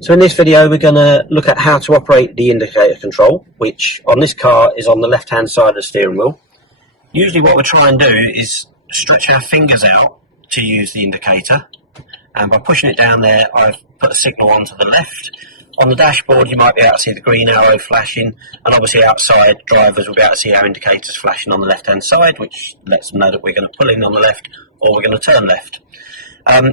So in this video we're going to look at how to operate the indicator control, which on this car is on the left hand side of the steering wheel. Usually what we try and do is stretch our fingers out to use the indicator, and by pushing it down there I've put a signal onto the left. On the dashboard you might be able to see the green arrow flashing, and obviously outside drivers will be able to see our indicators flashing on the left hand side, which lets them know that we're going to pull in on the left or we're going to turn left.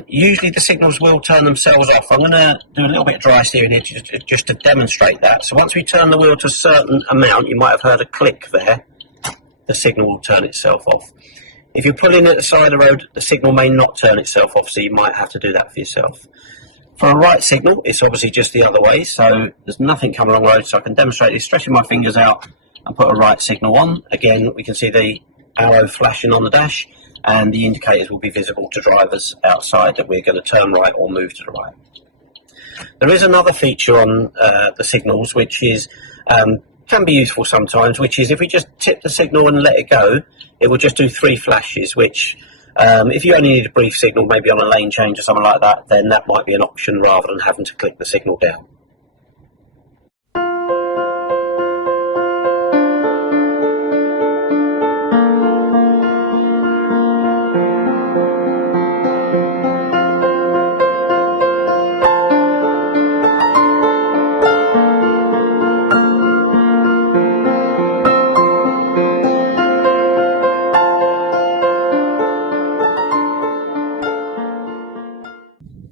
Usually the signals will turn themselves off. I'm going to do a little bit of dry steering here just to demonstrate that. So once we turn the wheel to a certain amount, you might have heard a click there, the signal will turn itself off. If you're pulling at the side of the road, the signal may not turn itself off, so you might have to do that for yourself. For a right signal, it's obviously just the other way, so there's nothing coming along the road, so I can demonstrate this, stretching my fingers out and put a right signal on. Again, we can see the arrow flashing on the dash, and the indicators will be visible to drivers outside that we're going to turn right or move to the right. There is another feature on the signals which is can be useful sometimes, which is if we just tip the signal and let it go, it will just do 3 flashes, which if you only need a brief signal, maybe on a lane change or something like that, then that might be an option rather than having to click the signal down.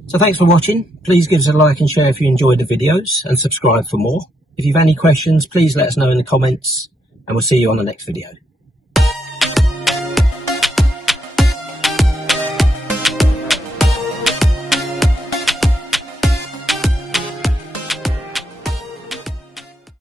So thanks for watching. Please give us a like and share if you enjoyed the videos, and subscribe for more. If you've any questions, please let us know in the comments, and we'll see you on the next video.